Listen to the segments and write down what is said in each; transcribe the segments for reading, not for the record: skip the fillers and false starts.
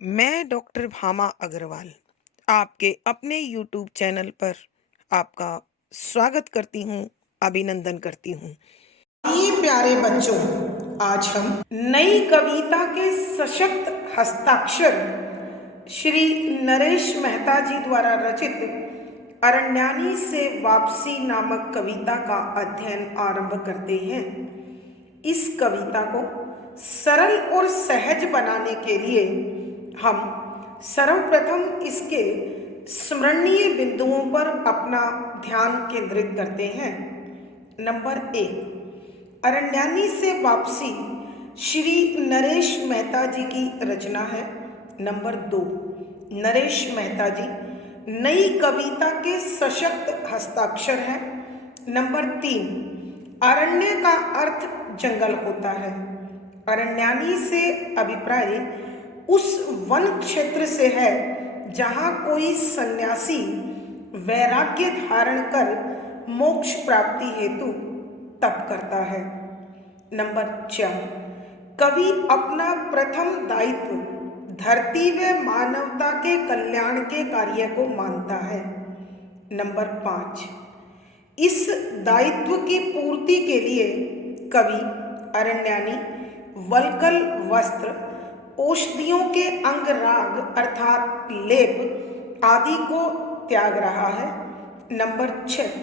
मैं डॉक्टर भामा अग्रवाल आपके अपने यूट्यूब चैनल पर आपका स्वागत करती हूँ, अभिनंदन करती हूँ। ये प्यारे बच्चों, आज हम नई कविता के सशक्त हस्ताक्षर श्री नरेश मेहता जी द्वारा रचित अरण्यानी से वापसी नामक कविता का अध्ययन आरंभ करते हैं। इस कविता को सरल और सहज बनाने के लिए हम सर्वप्रथम इसके स्मरणीय बिंदुओं पर अपना ध्यान केंद्रित करते हैं। नंबर 1, अरण्यानी से वापसी श्री नरेश मेहता जी की रचना है। नंबर 2, नरेश मेहता जी नई कविता के सशक्त हस्ताक्षर हैं। नंबर 3, अरण्य का अर्थ जंगल होता है। अरण्यानी से अभिप्राय उस वन क्षेत्र से है जहाँ कोई सन्यासी वैराग्य धारण कर मोक्ष प्राप्ति हेतु तप करता है। नंबर 4, कवि अपना प्रथम दायित्व धरती व मानवता के कल्याण के कार्य को मानता है। नंबर 5, इस दायित्व की पूर्ति के लिए कवि अरण्यानी वल्कल वस्त्र, औषधियों के अंगराग अर्थात लेप आदि को त्याग रहा है। नंबर 6,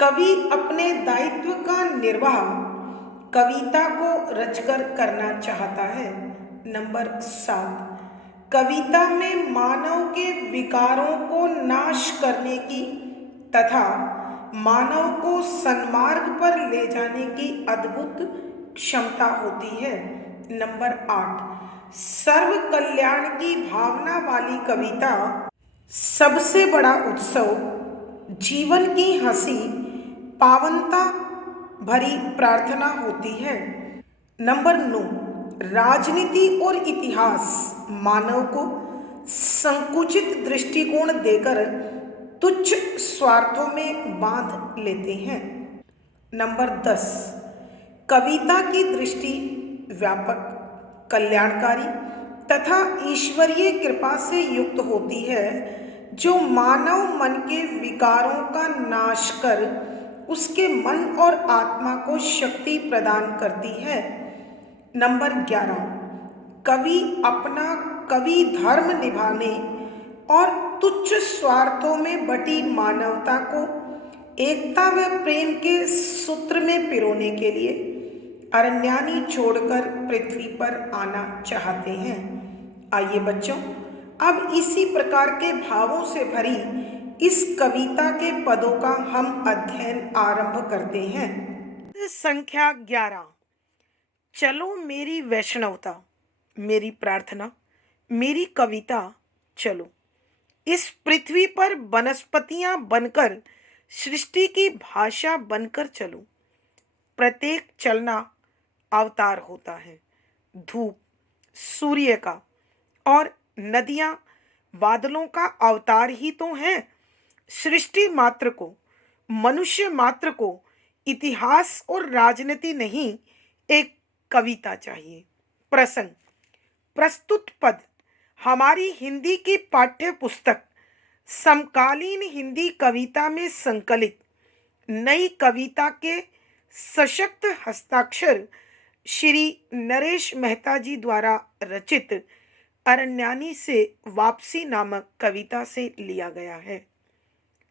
कवि अपने दायित्व का निर्वाह कविता को रचकर करना चाहता है। नंबर 7, कविता में मानव के विकारों को नाश करने की तथा मानव को सन्मार्ग पर ले जाने की अद्भुत क्षमता होती है। नंबर 8, सर्व कल्याण की भावना वाली कविता सबसे बड़ा उत्सव जीवन की हंसी पावनता भरी प्रार्थना होती है। नंबर 9, राजनीति और इतिहास मानव को संकुचित दृष्टिकोण देकर तुच्छ स्वार्थों में बांध लेते हैं। नंबर 10, कविता की दृष्टि व्यापक, कल्याणकारी तथा ईश्वरीय कृपा से युक्त होती है, जो मानव मन के विकारों का नाश कर उसके मन और आत्मा को शक्ति प्रदान करती है। नंबर 11, कवि अपना कवि धर्म निभाने और तुच्छ स्वार्थों में बटी मानवता को एकता व प्रेम के सूत्र में पिरोने के लिए अरण्यानी छोड़कर पृथ्वी पर आना चाहते हैं। आइए बच्चों, अब इसी प्रकार के भावों से भरी इस कविता के पदों का हम अध्ययन आरंभ करते हैं। संख्या 11, चलो मेरी वैष्णवता, मेरी प्रार्थना, मेरी कविता, चलो इस पृथ्वी पर वनस्पतियां बनकर सृष्टि की भाषा बनकर चलो। प्रत्येक चलना अवतार होता है। धूप सूर्य का और नदियां बादलों का अवतार ही तो हैं। सृष्टि मात्र को, मनुष्य मात्र को इतिहास और राजनीति नहीं, एक कविता चाहिए। प्रसंग, प्रस्तुत पद हमारी हिंदी की पाठ्य पुस्तक समकालीन हिंदी कविता में संकलित नई कविता के सशक्त हस्ताक्षर श्री नरेश मेहता जी द्वारा रचित अरण्यानी से वापसी नामक कविता से लिया गया है।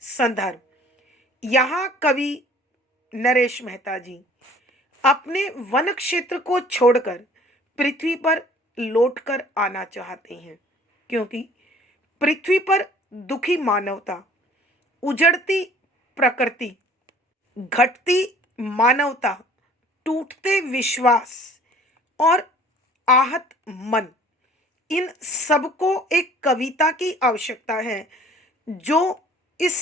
संदर्भ, यहाँ कवि नरेश मेहता जी अपने वन क्षेत्र को छोड़कर पृथ्वी पर लौटकर आना चाहते हैं, क्योंकि पृथ्वी पर दुखी मानवता, उजड़ती प्रकृति, घटती मानवता, टूटते विश्वास और आहत मन, इन सबको एक कविता की आवश्यकता है जो इस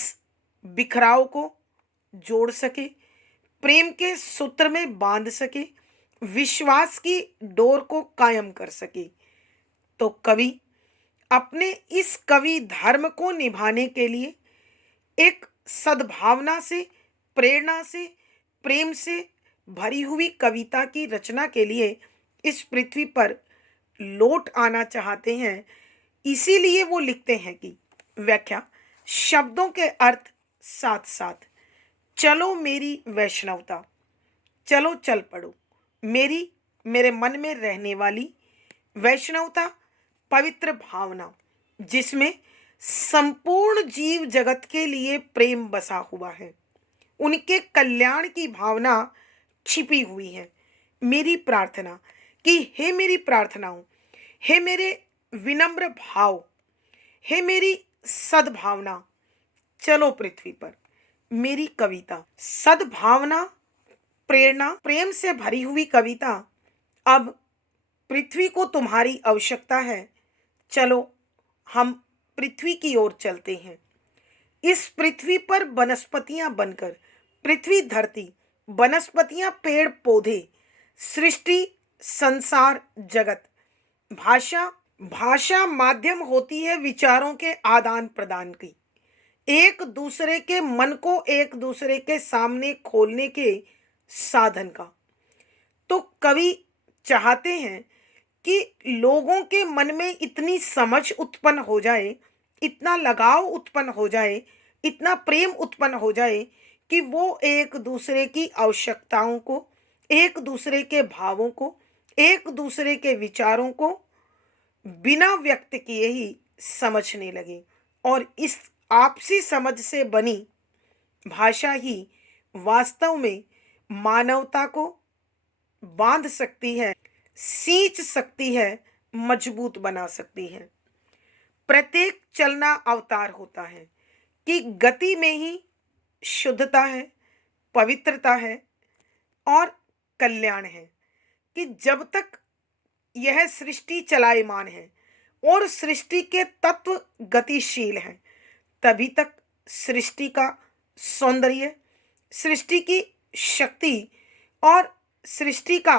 बिखराव को जोड़ सके, प्रेम के सूत्र में बांध सके, विश्वास की डोर को कायम कर सके। तो कवि अपने इस कवि धर्म को निभाने के लिए एक सद्भावना से, प्रेरणा से, प्रेम से भरी हुई कविता की रचना के लिए इस पृथ्वी पर लौट आना चाहते हैं। इसीलिए वो लिखते हैं कि व्याख्या, शब्दों के अर्थ साथ साथ, चलो मेरी वैष्णवता, चलो चल पड़ो, मेरी मेरे मन में रहने वाली वैष्णवता, पवित्र भावना जिसमें संपूर्ण जीव जगत के लिए प्रेम बसा हुआ है, उनके कल्याण की भावना छिपी हुई है। मेरी प्रार्थना कि हे मेरी प्रार्थनाओं, हे मेरे विनम्र भाव, हे मेरी सद्भावना, चलो पृथ्वी पर। मेरी कविता सद्भावना, प्रेरणा, प्रेम से भरी हुई कविता। अब पृथ्वी को तुम्हारी आवश्यकता है, चलो हम पृथ्वी की ओर चलते हैं। इस पृथ्वी पर वनस्पतियां बनकर, पृथ्वी धरती, वनस्पतियां, पेड़ पौधे, सृष्टि, संसार, जगत, भाषा, भाषा माध्यम होती है विचारों के आदान प्रदान की, एक दूसरे के मन को एक दूसरे के सामने खोलने के साधन का। तो कवि चाहते हैं कि लोगों के मन में इतनी समझ उत्पन्न हो जाए, इतना लगाव उत्पन्न हो जाए, इतना प्रेम उत्पन्न हो जाए कि वो एक दूसरे की आवश्यकताओं को, एक दूसरे के भावों को, एक दूसरे के विचारों को बिना व्यक्त किए ही समझने लगे। और इस आपसी समझ से बनी भाषा ही वास्तव में मानवता को बांध सकती है, सींच सकती है, मजबूत बना सकती है। प्रत्येक चलना अवतार होता है कि गति में ही शुद्धता है, पवित्रता है और कल्याण है। कि जब तक यह सृष्टि चलायमान है और सृष्टि के तत्व गतिशील हैं, तभी तक सृष्टि का सौंदर्य, सृष्टि की शक्ति और सृष्टि का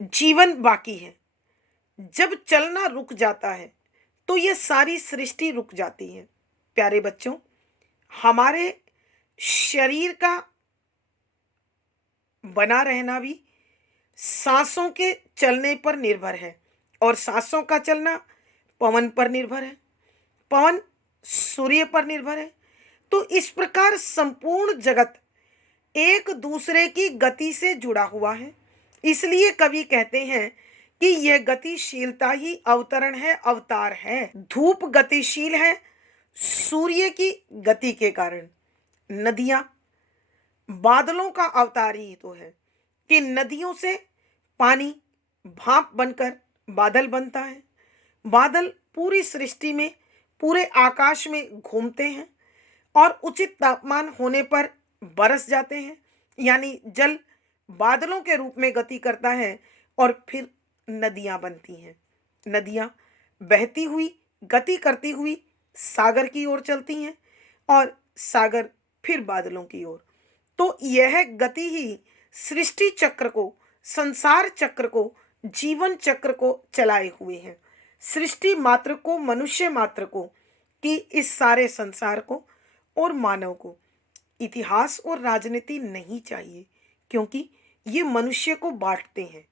जीवन बाकी है। जब चलना रुक जाता है तो यह सारी सृष्टि रुक जाती है। प्यारे बच्चों, हमारे शरीर का बना रहना भी सांसों के चलने पर निर्भर है और सांसों का चलना पवन पर निर्भर है, पवन सूर्य पर निर्भर है। तो इस प्रकार संपूर्ण जगत एक दूसरे की गति से जुड़ा हुआ है। इसलिए कवि कहते हैं कि यह गतिशीलता ही अवतरण है, अवतार है। धूप गतिशील है सूर्य की गति के कारण। नदियां बादलों का अवतार ही तो है कि नदियों से पानी भाप बनकर बादल बनता है। बादल पूरी सृष्टि में, पूरे आकाश में घूमते हैं और उचित तापमान होने पर बरस जाते हैं। यानी जल बादलों के रूप में गति करता है और फिर नदियां बनती हैं। नदियां बहती हुई, गति करती हुई सागर की ओर चलती हैं और सागर फिर बादलों की ओर। तो यह गति ही सृष्टि चक्र को, संसार चक्र को, जीवन चक्र को चलाए हुए हैं। सृष्टि मात्र को, मनुष्य मात्र को, कि इस सारे संसार को और मानव को इतिहास और राजनीति नहीं चाहिए, क्योंकि ये मनुष्य को बांटते हैं,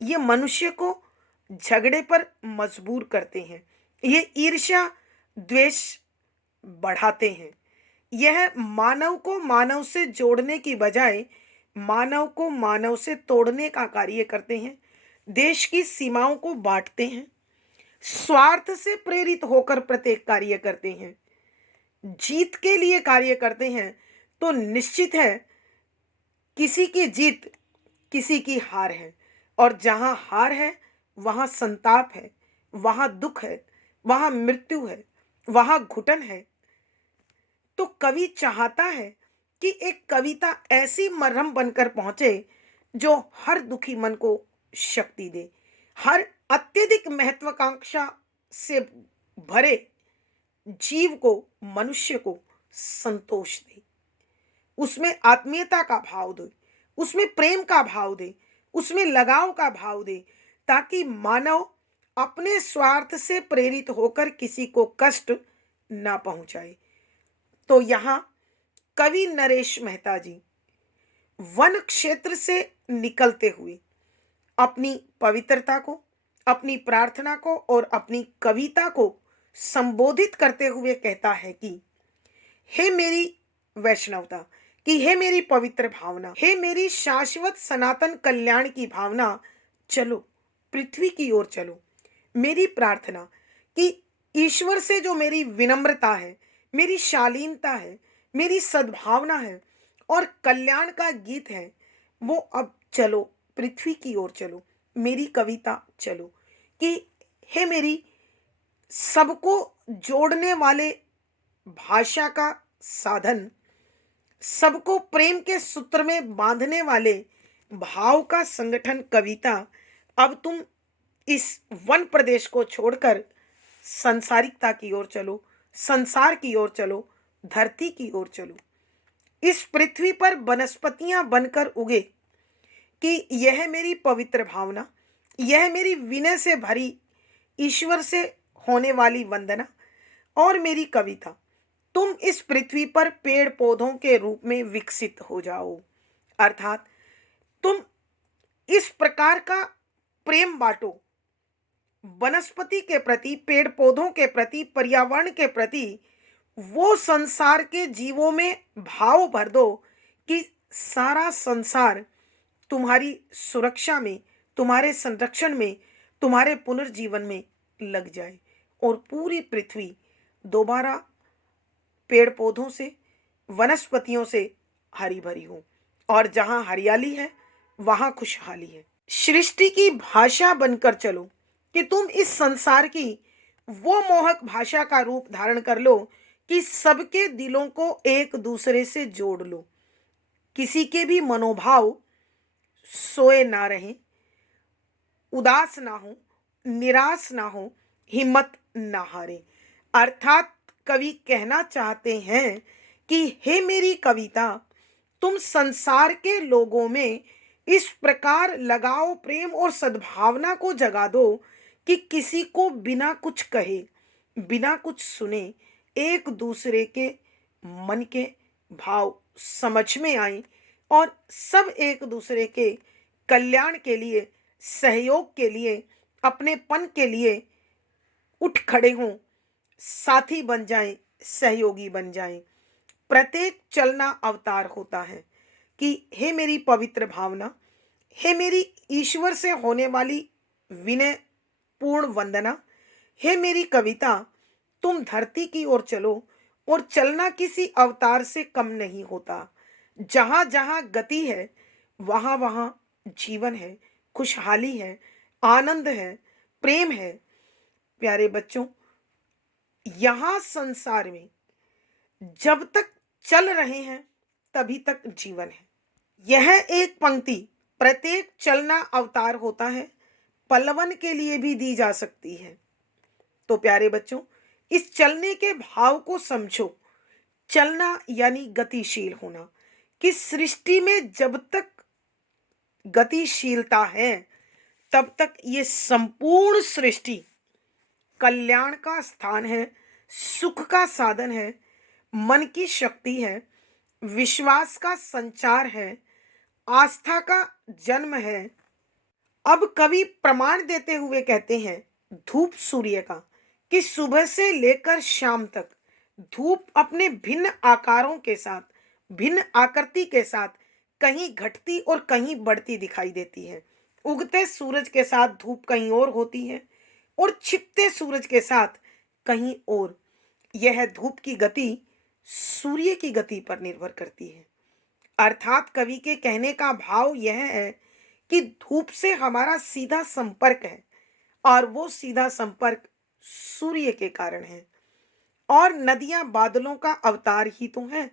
ये मनुष्य को झगड़े पर मजबूर करते हैं, ये ईर्ष्या द्वेष बढ़ाते हैं। यह मानव को मानव से जोड़ने की बजाय मानव को मानव से तोड़ने का कार्य करते हैं। देश की सीमाओं को बांटते हैं, स्वार्थ से प्रेरित होकर प्रत्येक कार्य करते हैं, जीत के लिए कार्य करते हैं। तो निश्चित है किसी की जीत, किसी की हार है, और जहां हार है वहां संताप है, वहां दुख है, वहां मृत्यु है, वहां घुटन है। तो कवि चाहता है कि एक कविता ऐसी मरहम बनकर पहुंचे जो हर दुखी मन को शक्ति दे, हर अत्यधिक महत्वाकांक्षा से भरे जीव को, मनुष्य को संतोष दे, उसमें आत्मीयता का भाव दे, उसमें प्रेम का भाव दे, उसमें लगाव का भाव दे, ताकि मानव अपने स्वार्थ से प्रेरित होकर किसी को कष्ट ना पहुंचाए। तो यहाँ कवि नरेश मेहता जी वन क्षेत्र से निकलते हुए अपनी पवित्रता को, अपनी प्रार्थना को और अपनी कविता को संबोधित करते हुए कहता है कि हे मेरी वैष्णवता, कि हे मेरी पवित्र भावना, हे मेरी शाश्वत सनातन कल्याण की भावना, चलो पृथ्वी की ओर चलो। मेरी प्रार्थना कि ईश्वर से जो मेरी विनम्रता है, मेरी शालीनता है, मेरी सद्भावना है और कल्याण का गीत है, वो अब चलो पृथ्वी की ओर चलो। मेरी कविता चलो कि हे मेरी सबको जोड़ने वाले भाषा का साधन, सबको प्रेम के सूत्र में बांधने वाले भाव का संगठन कविता, अब तुम इस वन प्रदेश को छोड़कर संसारिकता की ओर चलो, संसार की ओर चलो, धरती की ओर चलो। इस पृथ्वी पर वनस्पतियां बनकर उगे कि यह मेरी पवित्र भावना, यह मेरी विनय से भरी ईश्वर से होने वाली वंदना और मेरी कविता, तुम इस पृथ्वी पर पेड़ पौधों के रूप में विकसित हो जाओ। अर्थात तुम इस प्रकार का प्रेम बांटो वनस्पति के प्रति, पेड़ पौधों के प्रति, पर्यावरण के प्रति, वो संसार के जीवों में भाव भर दो कि सारा संसार तुम्हारी सुरक्षा में, तुम्हारे संरक्षण में, तुम्हारे पुनर्जीवन में लग जाए और पूरी पृथ्वी दोबारा पेड़ पौधों से, वनस्पतियों से हरी भरी हो। और जहां हरियाली है वहां खुशहाली है। सृष्टि की भाषा बनकर चलो कि तुम इस संसार की वो मोहक भाषा का रूप धारण कर लो कि सबके दिलों को एक दूसरे से जोड़ लो। किसी के भी मनोभाव सोए ना रहें, उदास ना हो, निराश ना हो, हिम्मत ना हारे। अर्थात कवि कहना चाहते हैं कि हे मेरी कविता, तुम संसार के लोगों में इस प्रकार लगाव, प्रेम और सद्भावना को जगा दो कि किसी को बिना कुछ कहे, बिना कुछ सुने, एक दूसरे के मन के भाव समझ में आए और सब एक दूसरे के कल्याण के लिए, सहयोग के लिए, अपनेपन के लिए उठ खड़े हों, साथी बन जाएं, सहयोगी बन जाएं। प्रत्येक चलना अवतार होता है कि हे मेरी पवित्र भावना, हे मेरी ईश्वर से होने वाली विनय पूर्ण वंदना, हे मेरी कविता, तुम धरती की ओर चलो। और चलना किसी अवतार से कम नहीं होता। जहां जहां गति है वहां वहां जीवन है, खुशहाली है, आनंद है, प्रेम है। प्यारे बच्चों, यहां संसार में जब तक चल रहे हैं तभी तक जीवन है। यह एक पंक्ति प्रत्येक चलना अवतार होता है, पलवन के लिए भी दी जा सकती है। तो प्यारे बच्चों, इस चलने के भाव को समझो। चलना यानी गतिशील होना, कि सृष्टि में जब तक गतिशीलता है तब तक ये संपूर्ण सृष्टि कल्याण का स्थान है, सुख का साधन है, मन की शक्ति है, विश्वास का संचार है, आस्था का जन्म है। अब कवि प्रमाण देते हुए कहते हैं धूप सूर्य का, कि सुबह से लेकर शाम तक धूप अपने भिन्न आकारों के साथ, भिन्न आकृति के साथ कहीं घटती और कहीं बढ़ती दिखाई देती है। उगते सूरज के साथ धूप कहीं और होती है और छिपते सूरज के साथ कहीं और। यह धूप की गति सूर्य की गति पर निर्भर करती है। अर्थात कवि के कहने का भाव यह है कि धूप से हमारा सीधा संपर्क है और वो सीधा संपर्क सूर्य के कारण है। और नदियां बादलों का अवतार ही तो हैं,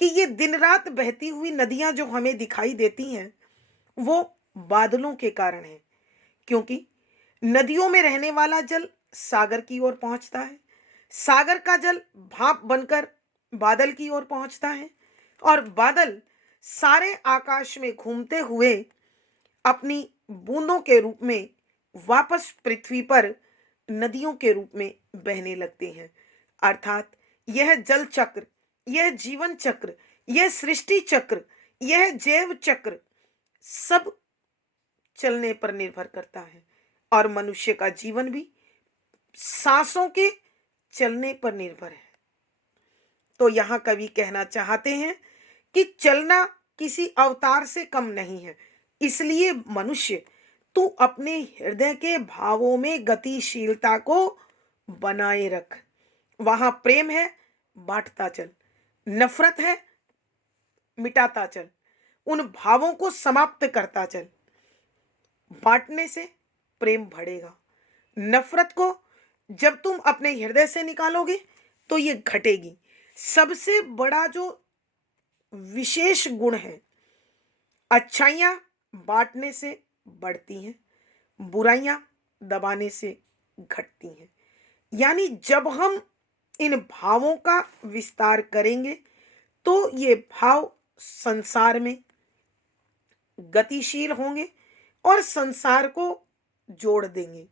कि ये दिन रात बहती हुई नदियां जो हमें दिखाई देती हैं वो बादलों के कारण है, क्योंकि नदियों में रहने वाला जल सागर की ओर पहुंचता है, सागर का जल भाप बनकर बादल की ओर पहुंचता है और बादल सारे आकाश में घूमते हुए अपनी बूंदों के रूप में वापस पृथ्वी पर नदियों के रूप में बहने लगते हैं। अर्थात यह जल चक्र, यह जीवन चक्र, यह सृष्टि चक्र, यह जैव चक्र सब चलने पर निर्भर करता है। और मनुष्य का जीवन भी सांसों के चलने पर निर्भर है। तो यहाँ कवि कहना चाहते हैं कि चलना किसी अवतार से कम नहीं है। इसलिए मनुष्य, तू अपने हृदय के भावों में गतिशीलता को बनाए रख। वहां प्रेम है, बांटता चल। नफरत है, मिटाता चल। उन भावों को समाप्त करता चल। बांटने से प्रेम बढ़ेगा। नफरत को जब तुम अपने हृदय से निकालोगे तो ये घटेगी। सबसे बड़ा जो विशेष गुण है, अच्छाइयां बांटने से बढ़ती हैं, बुराइयां दबाने से घटती हैं। यानी जब हम इन भावों का विस्तार करेंगे तो ये भाव संसार में गतिशील होंगे और संसार को जोड़ देंगे।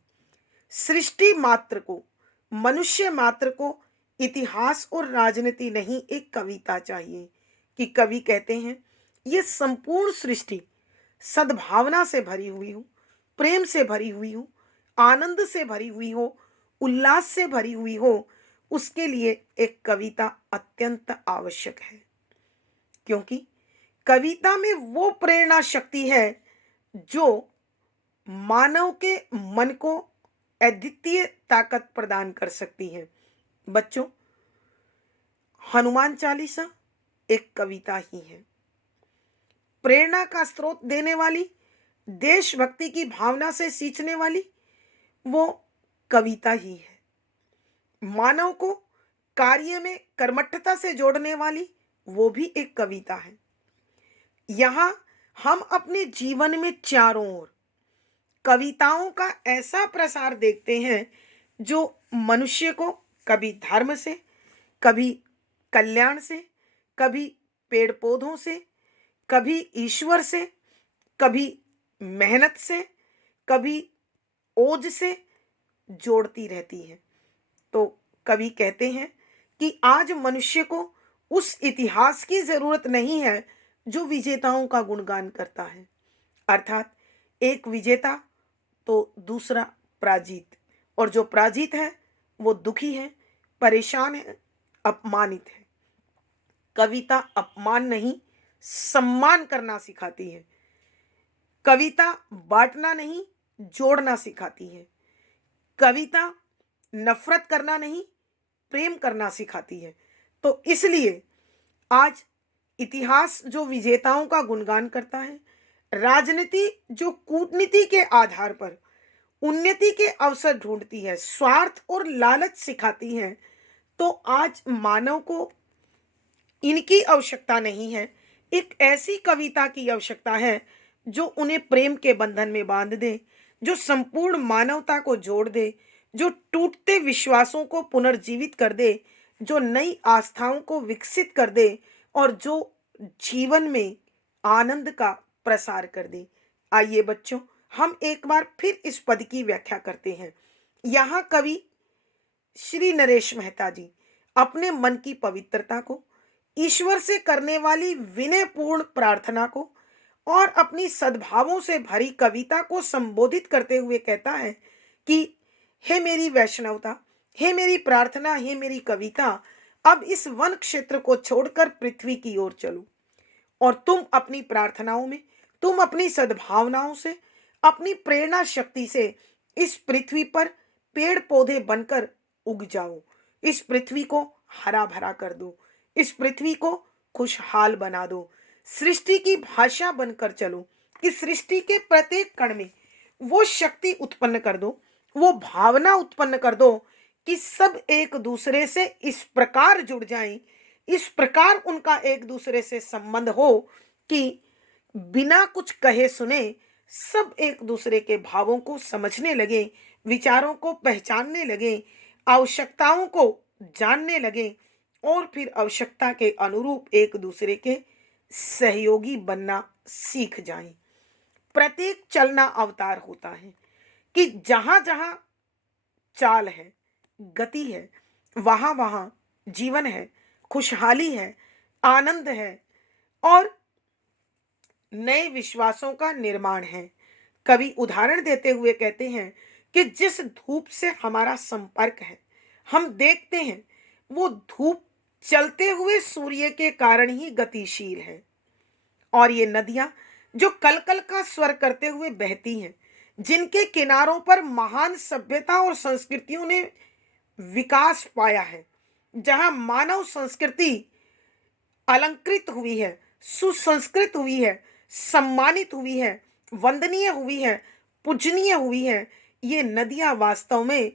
सृष्टि मात्र को, मनुष्य मात्र को इतिहास और राजनीति नहीं, एक कविता चाहिए। कि कवि कहते हैं, ये संपूर्ण सृष्टि सद्भावना से भरी हुई हो, प्रेम से भरी हुई हो, आनंद से भरी हुई हो, उल्लास से भरी हुई हो, उसके लिए एक कविता अत्यंत आवश्यक है। क्योंकि कविता में वो प्रेरणा शक्ति है जो मानव के मन को अद्वितीय ताकत प्रदान कर सकती है। बच्चों, हनुमान चालीसा एक कविता ही है। प्रेरणा का स्रोत देने वाली, देशभक्ति की भावना से सींचने वाली वो कविता ही है। मानव को कार्य में कर्मठता से जोड़ने वाली वो भी एक कविता है। यहां हम अपने जीवन में चारों ओर कविताओं का ऐसा प्रसार देखते हैं जो मनुष्य को कभी धर्म से, कभी कल्याण से, कभी पेड़ पौधों से, कभी ईश्वर से, कभी मेहनत से, कभी ओज से जोड़ती रहती है। तो कवि कहते हैं कि आज मनुष्य को उस इतिहास की जरूरत नहीं है जो विजेताओं का गुणगान करता है। अर्थात एक विजेता तो दूसरा पराजित, और जो पराजित है वो दुखी है, परेशान है, अपमानित है। कविता अपमान नहीं, सम्मान करना सिखाती है। कविता बांटना नहीं, जोड़ना सिखाती है। कविता नफरत करना नहीं, प्रेम करना सिखाती है। तो इसलिए आज इतिहास जो विजेताओं का गुणगान करता है, राजनीति जो कूटनीति के आधार पर उन्नति के अवसर ढूंढती है, स्वार्थ और लालच सिखाती है, तो आज मानव को इनकी आवश्यकता नहीं है। एक ऐसी कविता की आवश्यकता है जो उन्हें प्रेम के बंधन में बांध दे, जो संपूर्ण मानवता को जोड़ दे, जो टूटते विश्वासों को पुनर्जीवित कर दे, जो नई आस्थाओं को विकसित कर दे और जो जीवन में आनंद का प्रसार कर दे। आइए बच्चों, हम एक बार फिर इस पद की व्याख्या करते हैं। यहाँ कवि श्री नरेश मेहता जी अपने मन की पवित्रता को, ईश्वर से करने वाली विनयपूर्ण प्रार्थना को और अपनी सद्भावों से भरी कविता को संबोधित करते हुए कहता है कि हे मेरी वैष्णवता, हे मेरी प्रार्थना, हे मेरी कविता, अब इस वन क्षेत्र को छोड़कर पृथ्वी की ओर चलो और तुम अपनी प्रार्थनाओं में, तुम अपनी सद्भावनाओं से, अपनी प्रेरणा शक्ति से इस पृथ्वी पर पेड़ पौधे बनकर उग जाओ। इस पृथ्वी को हरा भरा कर दो, इस पृथ्वी को खुशहाल बना दो। सृष्टि की भाषा बनकर चलो कि सृष्टि के प्रत्येक कण में वो शक्ति उत्पन्न कर दो, वो भावना उत्पन्न कर दो कि सब एक दूसरे से इस प्रकार जुड़ जाएं, इस प्रकार उनका एक दूसरे से संबंध हो कि बिना कुछ कहे सुने सब एक दूसरे के भावों को समझने लगे, विचारों को पहचानने लगे, आवश्यकताओं को जानने लगे और फिर आवश्यकता के अनुरूप एक दूसरे के सहयोगी बनना सीख जाएं। प्रत्येक चलना अवतार होता है कि जहां जहां चाल है, गति है, वहां वहां जीवन है, खुशहाली है, आनंद है और नए विश्वासों का निर्माण है। कवि उदाहरण देते हुए कहते हैं, कि जिस धूप से हमारा संपर्क है, हम देखते हैं वो धूप चलते हुए सूर्य के कारण ही गतिशील है। और ये नदियां जो कलकल का स्वर करते हुए बहती हैं, जिनके किनारों पर महान सभ्यता और संस्कृतियों ने विकास पाया है, जहां मानव संस्कृति अलंकृत हुई है, सुसंस्कृत हुई है, सम्मानित हुई है, वंदनीय हुई है, पूजनीय हुई है, ये नदियां वास्तव में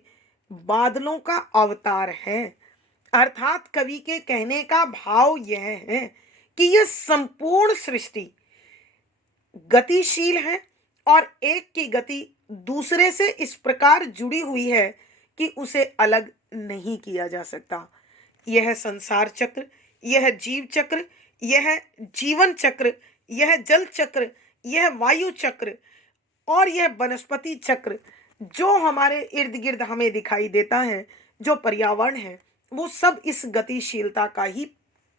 बादलों का अवतार है। अर्थात कवि के कहने का भाव यह है कि यह संपूर्ण सृष्टि गतिशील है और एक की गति दूसरे से इस प्रकार जुड़ी हुई है कि उसे अलग नहीं किया जा सकता। यह संसार चक्र, यह जीव चक्र, यह जीवन चक्र, यह जल चक्र, यह वायु चक्र और यह वनस्पति चक्र जो हमारे इर्द गिर्द हमें दिखाई देता है, जो पर्यावरण है, वो सब इस गतिशीलता का ही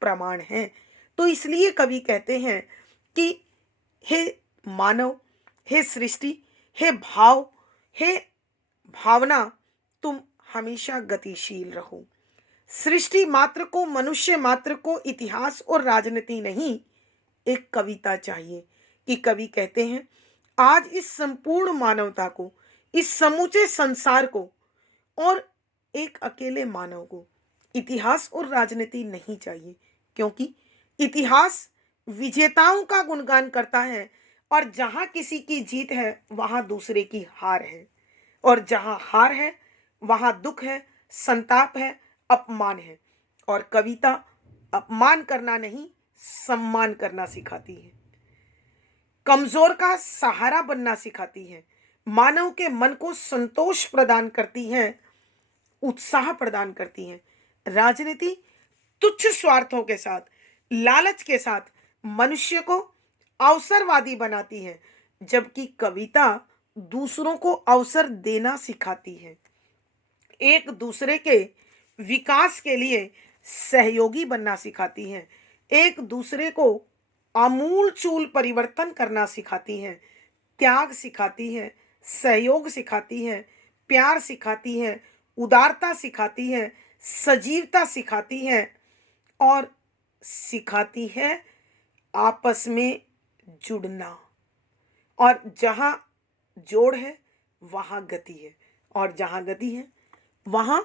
प्रमाण है। तो इसलिए कवि कहते हैं कि हे मानव, हे सृष्टि, हे भाव, हे भावना, तुम हमेशा गतिशील रहो। सृष्टि मात्र को, मनुष्य मात्र को इतिहास और राजनीति नहीं, एक कविता चाहिए। कि कवि कहते हैं आज इस संपूर्ण मानवता को, इस समूचे संसार को और एक अकेले मानव को इतिहास और राजनीति नहीं चाहिए, क्योंकि इतिहास विजेताओं का गुणगान करता है और जहां किसी की जीत है वहां दूसरे की हार है, और जहां हार है वहां दुख है, संताप है, अपमान है। और कविता अपमान करना नहीं, सम्मान करना सिखाती है, कमजोर का सहारा बनना सिखाती है, मानव के मन को संतोष प्रदान करती है, उत्साह प्रदान करती है। राजनीति तुच्छ स्वार्थों के साथ, लालच के साथ मनुष्य को अवसरवादी बनाती है, जबकि कविता दूसरों को अवसर देना सिखाती है, एक दूसरे के विकास के लिए सहयोगी बनना सिखाती है, एक दूसरे को आमूल चूल परिवर्तन करना सिखाती है, त्याग सिखाती है, सहयोग सिखाती है, प्यार सिखाती है, उदारता सिखाती है, सजीवता सिखाती है और सिखाती है आपस में जुड़ना। और जहाँ जोड़ है वहाँ गति है, और जहाँ गति है वहाँ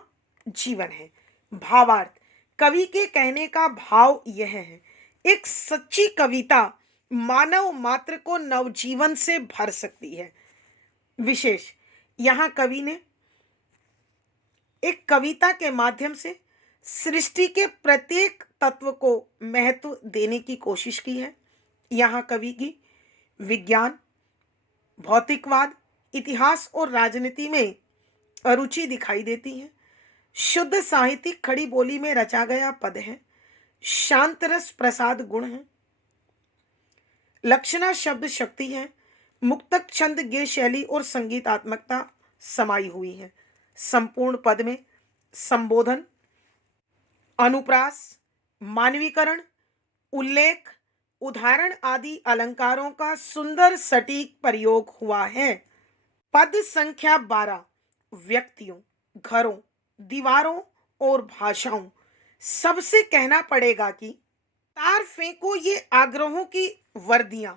जीवन है। भावार्थ, कवि के कहने का भाव यह है, एक सच्ची कविता मानव मात्र को नवजीवन से भर सकती है। विशेष यहाँ कवि ने एक कविता के माध्यम से सृष्टि के प्रत्येक तत्व को महत्व देने की कोशिश की है। यहाँ कवि की विज्ञान, भौतिकवाद, इतिहास और राजनीति में अरुचि दिखाई देती है। शुद्ध साहित्यिक खड़ी बोली में रचा गया पद है, शांत रस प्रसाद गुण है, लक्षणा शब्द शक्ति है, मुक्तक छंद गे शैली और संगीतात्मकता समाई हुई है। संपूर्ण पद में संबोधन, अनुप्रास, मानवीकरण, उल्लेख, उदाहरण आदि अलंकारों का सुंदर सटीक प्रयोग हुआ है। पद संख्या 12 व्यक्तियों, घरों, दीवारों और भाषाओं, सबसे कहना पड़ेगा कि तार फेंको ये आग्रहों की वर्दियां,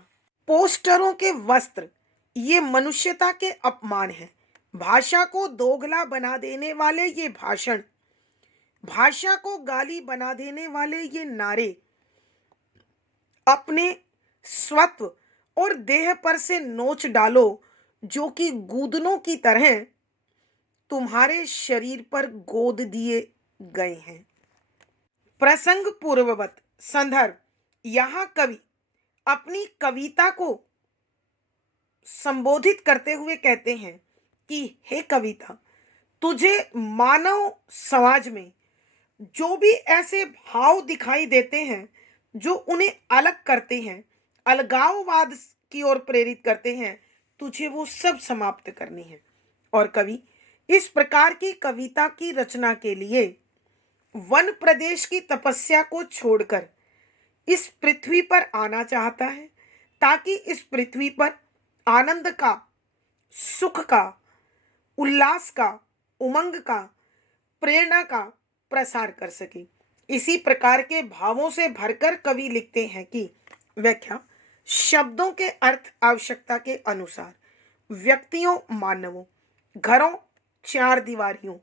पोस्टरों के वस्त्र, ये मनुष्यता के अपमान है। भाषा को दोगला बना देने वाले ये भाषण, भाषा को गाली बना देने वाले ये नारे, अपने स्वत्व और देह पर से नोच डालो जो कि गूदनों की तरह तुम्हारे शरीर पर गोद दिए गए हैं। प्रसंग पूर्ववत संदर्भ, यहां कवि अपनी कविता को संबोधित करते हुए कहते हैं कि हे कविता, तुझे मानव समाज में जो भी ऐसे भाव दिखाई देते हैं जो उन्हें अलग करते हैं, अलगाववाद की ओर प्रेरित करते हैं, तुझे वो सब समाप्त करनी है। और कवि इस प्रकार की कविता की रचना के लिए वन प्रदेश की तपस्या को छोड़कर इस पृथ्वी पर आना चाहता है, ताकि इस पृथ्वी पर आनंद का, सुख का, उल्लास का, उमंग का, प्रेरणा का प्रसार कर सके। इसी प्रकार के भावों से भरकर कवि लिखते हैं कि व्याख्या, शब्दों के अर्थ आवश्यकता के अनुसार व्यक्तियों, मानवों, घरों, चार दीवारियों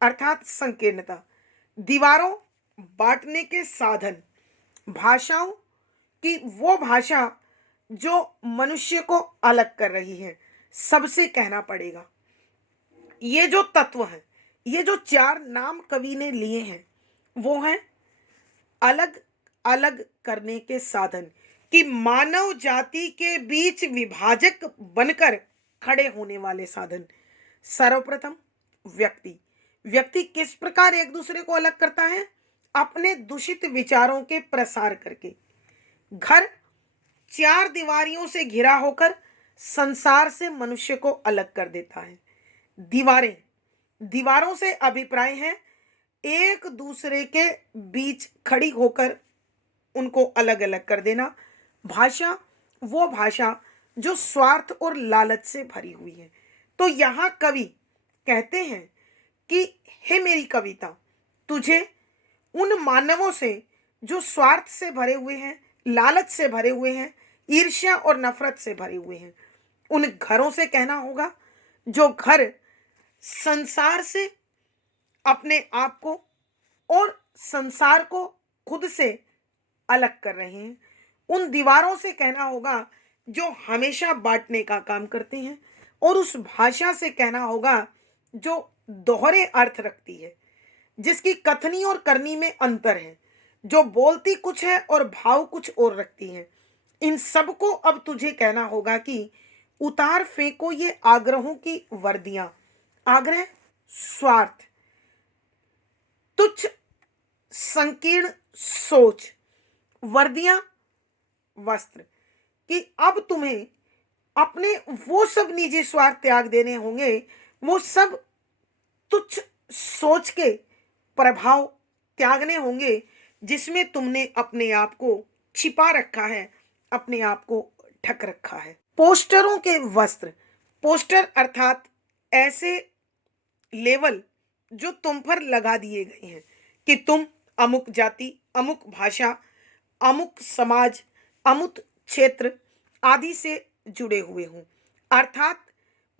अर्थात संकीर्णता, दीवारों, बांटने के साधन, भाषाओं की वो भाषा जो मनुष्य को अलग कर रही है, सबसे कहना पड़ेगा। ये जो तत्व हैं, ये जो चार नाम कवि ने लिए हैं, वो हैं अलग अलग करने के साधन, कि मानव जाति के बीच विभाजक बनकर खड़े होने वाले साधन। सर्वप्रथम व्यक्ति, व्यक्ति किस प्रकार एक दूसरे को अलग करता है? अपने दूषित विचारों के प्रसार करके। घर, चार दीवारियों से घिरा होकर संसार से मनुष्य को अलग कर देता है। दीवारें, दीवारों से अभिप्राय है एक दूसरे के बीच खड़ी होकर उनको अलग अलग कर देना। भाषा, वो भाषा जो स्वार्थ और लालच से भरी हुई है। तो यहाँ कवि कहते हैं कि हे मेरी कविता, तुझे उन मानवों से जो स्वार्थ से भरे हुए हैं, लालच से भरे हुए हैं, ईर्ष्या और नफरत से भरे हुए हैं, उन घरों से कहना होगा जो घर संसार से अपने आप को और संसार को खुद से अलग कर रहे हैं। उन दीवारों से कहना होगा जो हमेशा बांटने का काम करते हैं। और उस भाषा से कहना होगा जो दोहरे अर्थ रखती है, जिसकी कथनी और करनी में अंतर है, जो बोलती कुछ है और भाव कुछ और रखती है। इन सब को अब तुझे कहना होगा कि उतार फेंको ये आग्रहों की वर्दियां। आग्रह, स्वार्थ, तुच्छ, संकीर्ण सोच, वर्दियां, वस्त्र, कि अब तुम्हें अपने वो सब निजी स्वार्थ त्याग देने होंगे, वो सब तुच्छ सोच के प्रभाव त्यागने होंगे जिसमें तुमने अपने आप को छिपा रखा है, अपने आप को ढक रखा है। पोस्टरों के वस्त्र, पोस्टर अर्थात ऐसे लेवल जो तुम पर लगा दिए गए हैं कि तुम अमुक जाति, अमुक भाषा, अमुक समाज, अमुक क्षेत्र आदि से जुड़े हुए हों। अर्थात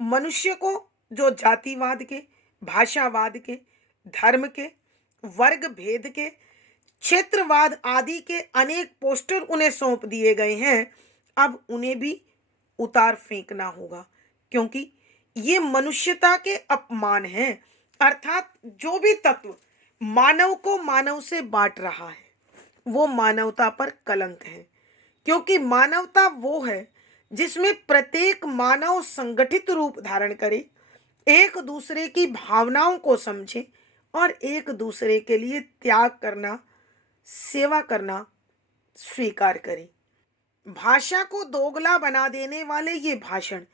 मनुष्य को जो जातिवाद के, भाषावाद के, धर्म के, वर्ग भेद के, क्षेत्रवाद आदि के अनेक पोस्टर उन्हें सौंप दिए गए हैं, अब उन्हें भी उतार फेंकना होगा, क्योंकि ये मनुष्यता के अपमान हैं। अर्थात जो भी तत्व मानव को मानव से बांट रहा है, वो मानवता पर कलंक है। क्योंकि मानवता वो है जिसमें प्रत्येक मानव संगठित रूप धारण करे, एक दूसरे की भावनाओं को समझे और एक दूसरे के लिए त्याग करना, सेवा करना स्वीकार करे। भाषा को दोगला बना देने वाले ये भाषण,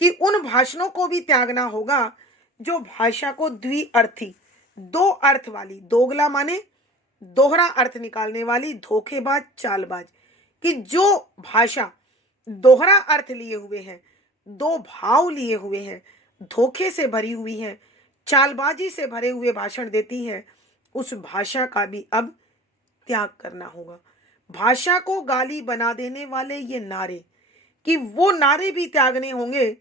कि उन भाषणों को भी त्यागना होगा जो भाषा को द्विअर्थी, दो अर्थ वाली, दोगला माने दोहरा अर्थ निकालने वाली, धोखेबाज, चालबाज, कि जो भाषा दोहरा अर्थ लिए हुए हैं, दो भाव लिए हुए हैं, धोखे से भरी हुई है, चालबाजी से भरे हुए भाषण देती है, उस भाषा का भी अब त्याग करना होगा। भाषा को गाली बना देने वाले ये नारे, कि वो नारे भी त्यागने होंगे,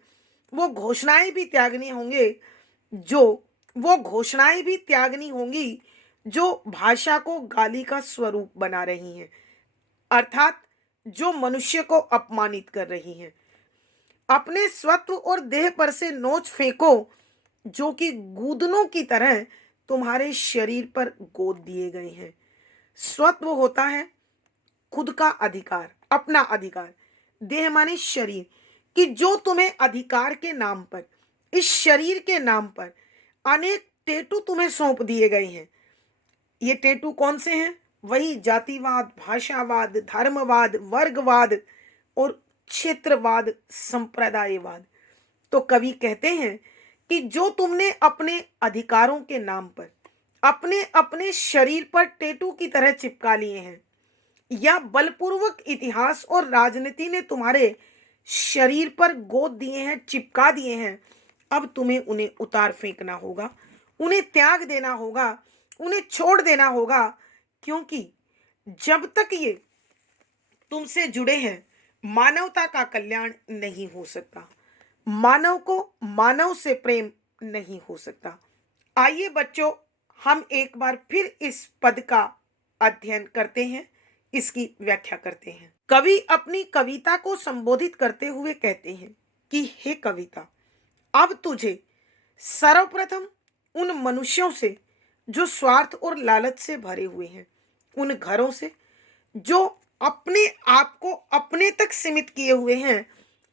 वो घोषणाएं भी त्यागनी होंगे, जो वो घोषणाएं भी त्यागनी होंगी जो भाषा को गाली का स्वरूप बना रही हैं, अर्थात जो मनुष्य को अपमानित कर रही हैं। अपने स्वत्व और देह पर से नोच फेंको जो कि गूदनों की तरह तुम्हारे शरीर पर गोद दिए गए हैं। स्वत्व होता है खुद का अधिकार, अपना अधिकार। देह माने शरीर, कि जो तुम्हें अधिकार के नाम पर, इस शरीर के नाम पर अनेक टेटू तुम्हें सौंप दिए गए हैं। ये टेटू कौन से हैं? वही जातिवाद, भाषावाद, धर्मवाद, वर्गवाद और क्षेत्रवाद, संप्रदायवाद। तो कवि कहते हैं कि जो तुमने अपने अधिकारों के नाम पर अपने अपने शरीर पर टेटू की तरह चिपका लिए हैं, या बलपूर्वक इतिहास और राजनीति ने तुम्हारे शरीर पर गोद दिए हैं, चिपका दिए हैं, अब तुम्हें उन्हें उतार फेंकना होगा, उन्हें त्याग देना होगा, उन्हें छोड़ देना होगा, क्योंकि जब तक ये तुमसे जुड़े हैं मानवता का कल्याण नहीं हो सकता, मानव को मानव से प्रेम नहीं हो सकता। आइए बच्चों, हम एक बार फिर इस पद का अध्ययन करते हैं, इसकी व्याख्या करते हैं। कवि अपनी कविता को संबोधित करते हुए कहते हैं कि हे कविता, अब तुझे सर्वप्रथम उन मनुष्यों से जो स्वार्थ और लालच से भरे हुए हैं, उन घरों से जो अपने आप को अपने तक सीमित किए हुए हैं,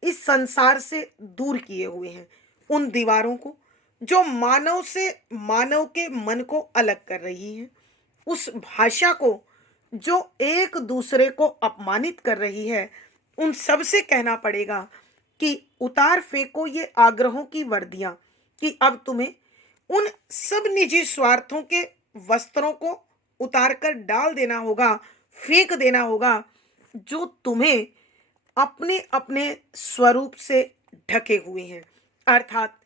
इस संसार से दूर किए हुए हैं, उन दीवारों को जो मानव से मानव के मन को अलग कर रही है, उस भाषा को जो एक दूसरे को अपमानित कर रही है, उन सब से कहना पड़ेगा कि उतार फेंको ये आग्रहों की वर्दियां, कि अब तुम्हें उन सब निजी स्वार्थों के वस्त्रों को उतार कर डाल देना होगा, फेंक देना होगा, जो तुम्हें अपने अपने स्वरूप से ढके हुए हैं, अर्थात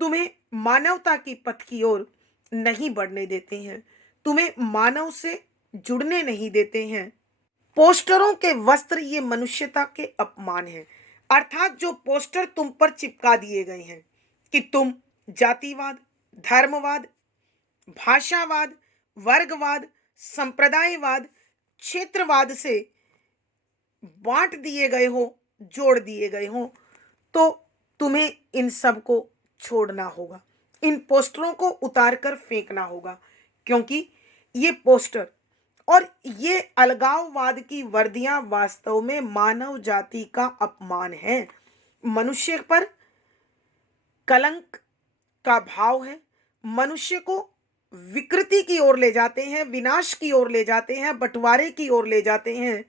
तुम्हें मानवता की पथ की ओर नहीं बढ़ने देते हैं, तुम्हें मानव से जुड़ने नहीं देते हैं। पोस्टरों के वस्त्र ये मनुष्यता के अपमान हैं, अर्थात जो पोस्टर तुम पर चिपका दिए गए हैं कि तुम जातिवाद, धर्मवाद, भाषावाद, वर्गवाद, संप्रदायवाद, क्षेत्रवाद से बांट दिए गए हो, जोड़ दिए गए हो, तो तुम्हें इन सब को छोड़ना होगा, इन पोस्टरों को उतार कर फेंकना होगा, क्योंकि ये पोस्टर और ये अलगाववाद की वर्दियां वास्तव में मानव जाति का अपमान है, मनुष्य पर कलंक का भाव है, मनुष्य को विकृति की ओर ले जाते हैं, विनाश की ओर ले जाते हैं, बंटवारे की ओर ले जाते हैं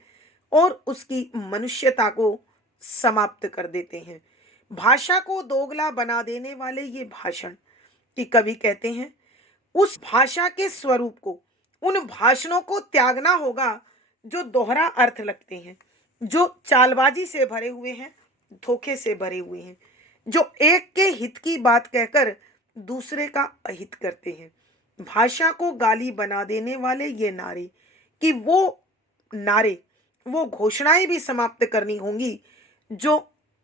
और उसकी मनुष्यता को समाप्त कर देते हैं। भाषा को दोगला बना देने वाले ये भाषण, कि कवि कहते हैं उस भाषा के स्वरूप को, उन भाषणों को त्यागना होगा जो दोहरा अर्थ लगते हैं, जो चालबाजी से भरे हुए हैं, धोखे से भरे हुए हैं, जो एक के हित की बात कहकर दूसरे का अहित करते हैं। भाषा को गाली बना देने वाले ये नारे, कि वो नारे, वो घोषणाएं भी समाप्त करनी होंगी जो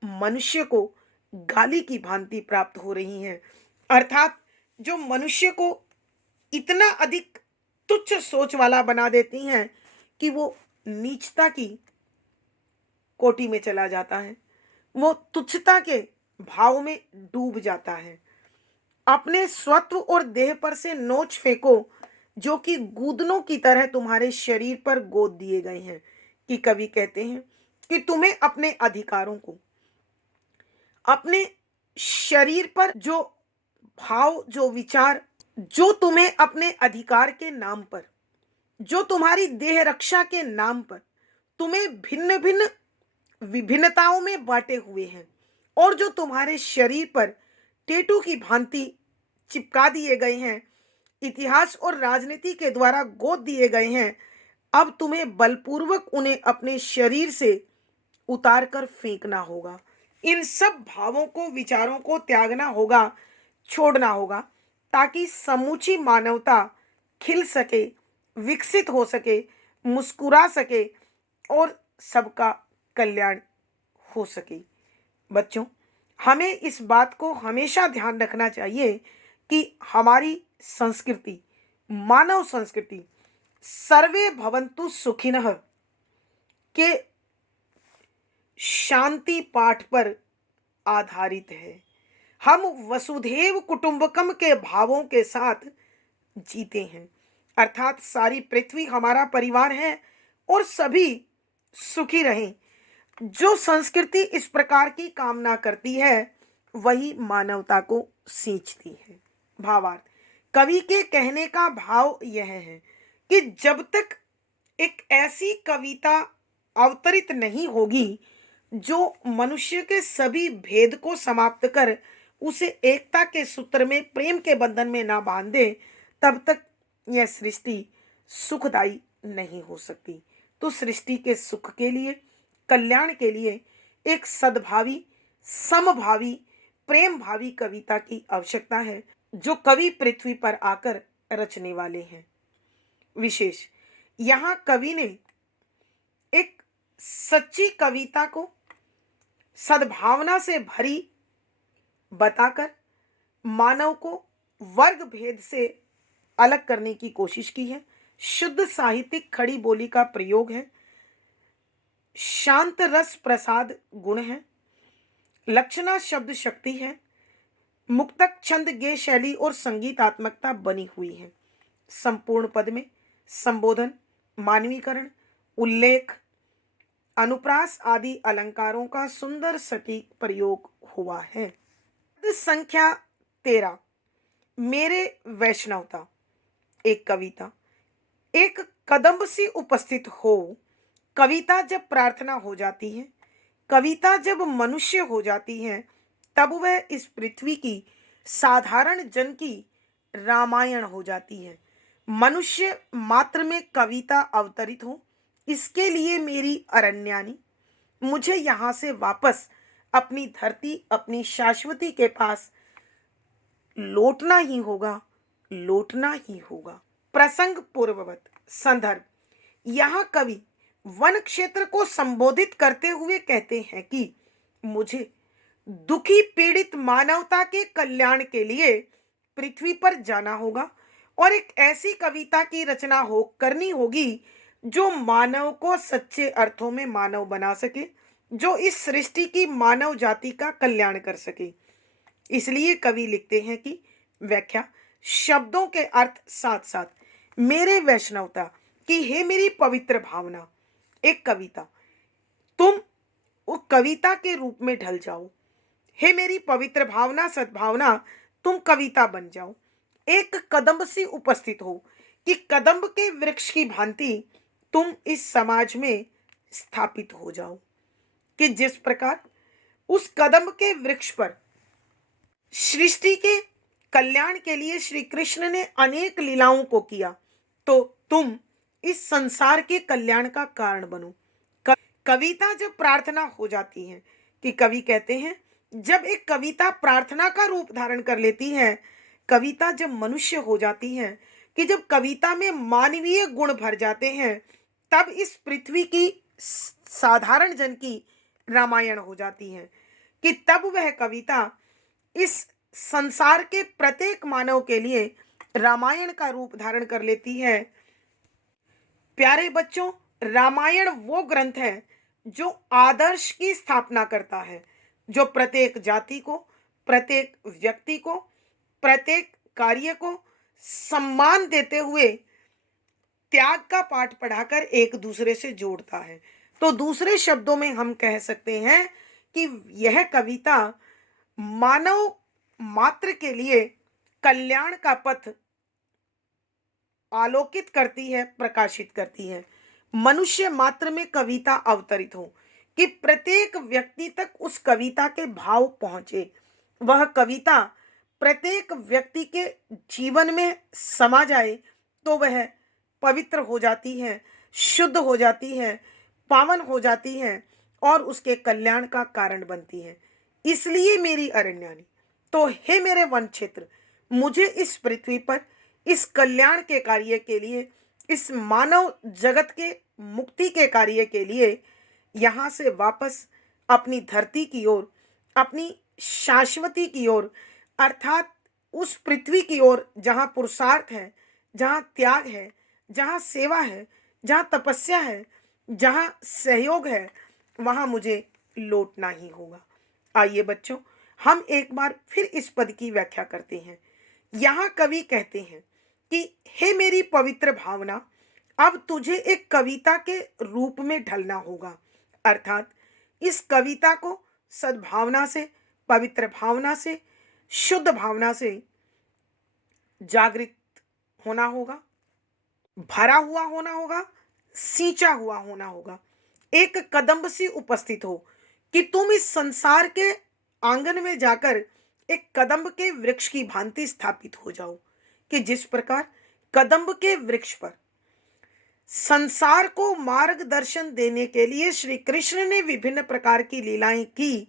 मनुष्य को गाली की भांति प्राप्त हो रही हैं, अर्थात जो मनुष्य को इतना अधिक तुच्छ सोच वाला बना देती हैं कि वो नीचता की कोटि में चला जाता है, वो तुच्छता के भाव में डूब जाता है। अपने स्वत्व और देह पर से नोच फेंको जो कि गूदनों की तरह तुम्हारे शरीर पर गोद दिए गए हैं, कि कवि कहते हैं कि तुम्हें अपने अधिकारों को, अपने शरीर पर जो भाव, जो विचार, जो तुम्हें अपने अधिकार के नाम पर, जो तुम्हारी देह रक्षा के नाम पर तुम्हें भिन्न भिन्न विभिन्नताओं में बांटे हुए हैं और जो तुम्हारे शरीर पर टेटू की भांति चिपका दिए गए हैं, इतिहास और राजनीति के द्वारा गोद दिए गए हैं, अब तुम्हें बलपूर्वक उन्हें अपने शरीर से उतार कर फेंकना होगा। इन सब भावों को, विचारों को त्यागना होगा, छोड़ना होगा, ताकि समूची मानवता खिल सके, विकसित हो सके, मुस्कुरा सके और सबका कल्याण हो सके। बच्चों, हमें इस बात को हमेशा ध्यान रखना चाहिए कि हमारी संस्कृति, मानव संस्कृति सर्वे भवन्तु सुखिनः के शांति पाठ पर आधारित है। हम वसुधैव कुटुंबकम के भावों के साथ जीते हैं, अर्थात सारी पृथ्वी हमारा परिवार है और सभी सुखी रहें। जो संस्कृति इस प्रकार की कामना करती है वही मानवता को सींचती है। भावार्थ, कवि के कहने का भाव यह है कि जब तक एक ऐसी कविता अवतरित नहीं होगी जो मनुष्य के सभी भेद को समाप्त कर उसे एकता के सूत्र में, प्रेम के बंधन में ना बांध दे, तब तक यह सृष्टि सुखदायी नहीं हो सकती। तो सृष्टि के सुख के लिए, कल्याण के लिए एक सद्भावी, समभावी, प्रेम भावी कविता की आवश्यकता है जो कवि पृथ्वी पर आकर रचने वाले हैं। विशेष यहाँ कवि ने एक सच्ची कविता को सद्भावना से भरी बताकर मानव को वर्ग भेद से अलग करने की कोशिश की है। शुद्ध साहित्यिक खड़ी बोली का प्रयोग है। शांत रस प्रसाद गुण है। लक्षणा शब्द शक्ति है। मुक्तक छंद गे शैली और संगीतात्मकता बनी हुई है। संपूर्ण पद में संबोधन, मानवीकरण, उल्लेख, अनुप्रास आदि अलंकारों का सुंदर सटीक प्रयोग हुआ है। पद संख्या 13 मेरे वैष्णवता। एक कविता। एक कदम्ब सी उपस्थित हो। कविता जब प्रार्थना हो जाती है, कविता जब मनुष्य हो जाती है, तब वह इस पृथ्वी की साधारण जन की रामायण हो जाती है। मनुष्य मात्र में कविता अवतरित हो, इसके लिए मेरी अरण्यानी, मुझे यहाँ से वापस अपनी धरती, अपनी शाश्वती के पास लौटना ही होगा, लौटना ही होगा। प्रसंग पूर्ववत। संदर्भ। यहाँ कवि वन क्षेत्र को संबोधित करते हुए कहते हैं कि मुझे दुखी पीड़ित मानवता के कल्याण के लिए पृथ्वी पर जाना होगा और एक ऐसी कविता की रचना करनी होगी जो मानव को सच्चे अर्थों में मानव बना सके, जो इस सृष्टि की मानव जाति का कल्याण कर सके। इसलिए कवि लिखते हैं कि व्याख्या शब्दों के अर्थ साथ साथ मेरे वैष्णवता कि हे मेरी पवित्र भावना। एक कविता, तुम उस कविता के रूप में ढल जाओ। हे मेरी पवित्र भावना, सद्भावना, तुम कविता बन जाओ। एक कदम्ब सी उपस्थित हो कि कदम्ब के वृक्ष की भांति तुम इस समाज में स्थापित हो जाओ कि जिस प्रकार उस कदम्ब के वृक्ष पर सृष्टि के कल्याण के लिए श्री कृष्ण ने अनेक लीलाओं को किया, तो तुम इस संसार के कल्याण का कारण बनो। कविता जब प्रार्थना हो जाती है, कि कवि कहते हैं जब एक कविता प्रार्थना का रूप धारण कर लेती है, कविता जब मनुष्य हो जाती है, कि जब कविता में मानवीय गुण भर जाते हैं, तब इस पृथ्वी की साधारण जन की रामायण हो जाती है, कि तब वह कविता इस संसार के प्रत्येक मानव के लिए रामायण का रूप धारण कर लेती है। प्यारे बच्चों, रामायण वो ग्रंथ है जो आदर्श की स्थापना करता है, जो प्रत्येक जाति को, प्रत्येक व्यक्ति को, प्रत्येक कार्य को सम्मान देते हुए त्याग का पाठ पढ़ाकर एक दूसरे से जोड़ता है। तो दूसरे शब्दों में हम कह सकते हैं कि यह कविता मानव मात्र के लिए कल्याण का पथ आलोकित करती है, प्रकाशित करती है। मनुष्य मात्र में कविता अवतरित हो कि प्रत्येक व्यक्ति तक उस कविता के भाव पहुंचे। वह कविता प्रत्येक व्यक्ति के जीवन में समा जाए तो वह पवित्र हो जाती है, शुद्ध हो जाती है, पावन हो जाती है और उसके कल्याण का कारण बनती है। इसलिए मेरी अरण्यानी, तो हे मेरे वन क्षेत्र, मुझे इस पृथ्वी पर इस कल्याण के कार्य के लिए, इस मानव जगत के मुक्ति के कार्य के लिए यहाँ से वापस अपनी धरती की ओर, अपनी शाश्वती की ओर, अर्थात उस पृथ्वी की ओर जहाँ पुरुषार्थ है, जहाँ त्याग है, जहाँ सेवा है, जहाँ तपस्या है, जहाँ सहयोग है, वहाँ मुझे लौटना ही होगा। आइए बच्चों, हम एक बार फिर इस पद की व्याख्या करते हैं। यहाँ कवि कहते हैं कि हे मेरी पवित्र भावना, अब तुझे एक कविता के रूप में ढलना होगा, अर्थात इस कविता को सद्भावना से, पवित्र भावना से, शुद्ध भावना से जागृत होना होगा, भरा हुआ होना होगा, सींचा हुआ होना होगा। एक कदम्ब सी उपस्थित हो कि तुम इस संसार के आंगन में जाकर एक कदम्ब के वृक्ष की भांति स्थापित हो जाओ, कि जिस प्रकार कदम्ब के वृक्ष पर संसार को मार्गदर्शन देने के लिए श्री कृष्ण ने विभिन्न प्रकार की लीलाएं की,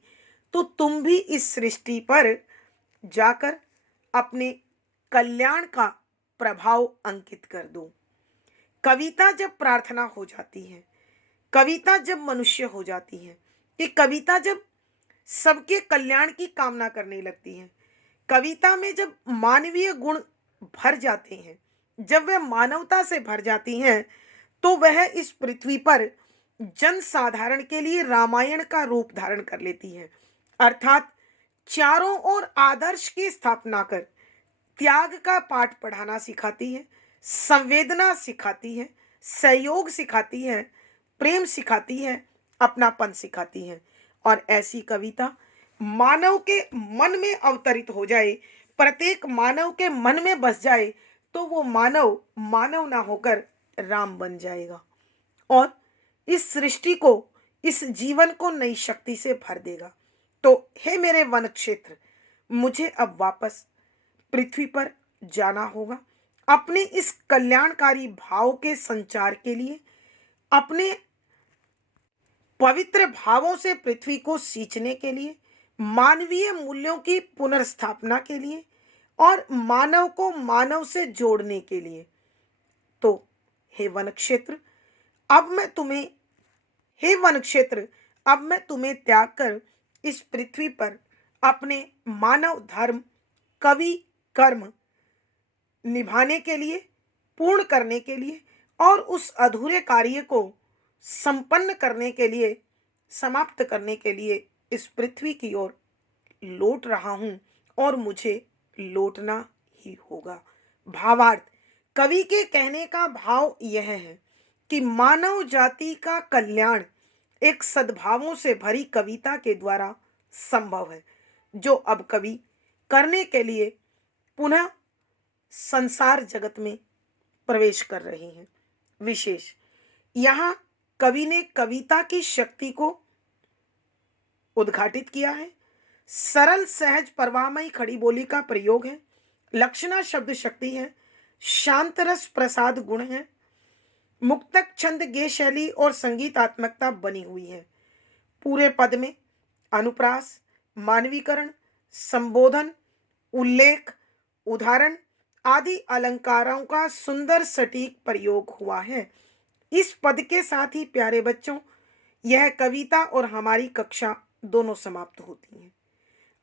तो तुम भी इस सृष्टि पर जाकर अपने कल्याण का प्रभाव अंकित कर दो। कविता जब प्रार्थना हो जाती है, कविता जब मनुष्य हो जाती है, कि कविता जब सबके कल्याण की कामना करने लगती है, कविता में जब मानवीय गुण भर जाते हैं, जब वह मानवता से भर जाती हैं, तो वह इस पृथ्वी पर जन साधारण के लिए रामायण का रूप धारण कर लेती है। अर्थात चारों ओर आदर्श की स्थापना कर त्याग का पाठ पढ़ाना सिखाती है, संवेदना सिखाती है, सहयोग सिखाती है, प्रेम सिखाती है, अपनापन सिखाती है। और ऐसी कविता मानव के मन में अवतरित हो जाए, प्रत्येक मानव के मन में बस जाए, तो वो मानव मानव ना होकर राम बन जाएगा और इस सृष्टि को, इस जीवन को नई शक्ति से भर देगा। तो हे मेरे वन क्षेत्र, मुझे अब वापस पृथ्वी पर जाना होगा, अपने इस कल्याणकारी भाव के संचार के लिए, अपने पवित्र भावों से पृथ्वी को सींचने के लिए, मानवीय मूल्यों की पुनर्स्थापना के लिए और मानव को मानव से जोड़ने के लिए। तो हे वन क्षेत्र, अब मैं तुम्हें हे वन क्षेत्र, अब मैं तुम्हें त्याग कर इस पृथ्वी पर अपने मानव धर्म, कवि कर्म निभाने के लिए, पूर्ण करने के लिए और उस अधूरे कार्य को संपन्न करने के लिए, समाप्त करने के लिए इस पृथ्वी की ओर लौट रहा हूं और मुझे लौटना ही होगा। भावार्थ, कवि के कहने का भाव यह है कि मानव जाति का कल्याण एक सद्भावों से भरी कविता के द्वारा संभव है, जो अब कवि करने के लिए पुनः संसार जगत में प्रवेश कर रहे हैं। विशेष यहाँ कवि ने कविता की शक्ति को उद्घाटित किया है। सरल सहज परवाहमयी खड़ी बोली का प्रयोग है, लक्षणा शब्द शक्ति है, शांत रस प्रसाद गुण है, मुक्तक छंद गे शैली और संगीतात्मकता बनी हुई है। पूरे पद में अनुप्रास, मानवीकरण, संबोधन, उल्लेख, उदाहरण आदि अलंकारों का सुंदर सटीक प्रयोग हुआ है। इस पद के साथ ही प्यारे बच्चों, यह कविता और हमारी कक्षा दोनों समाप्त होती हैं।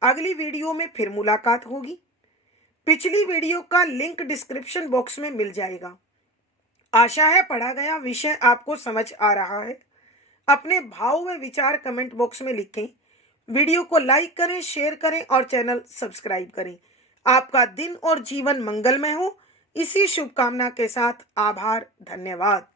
अगली वीडियो में फिर मुलाकात होगी। पिछली वीडियो का लिंक डिस्क्रिप्शन बॉक्स में मिल जाएगा। आशा है पढ़ा गया विषय आपको समझ आ रहा है। अपने भाव व विचार कमेंट बॉक्स में लिखें। वीडियो को लाइक करें, शेयर करें और चैनल सब्सक्राइब करें। आपका दिन और जीवन मंगलमय हो, इसी शुभकामना के साथ आभार, धन्यवाद।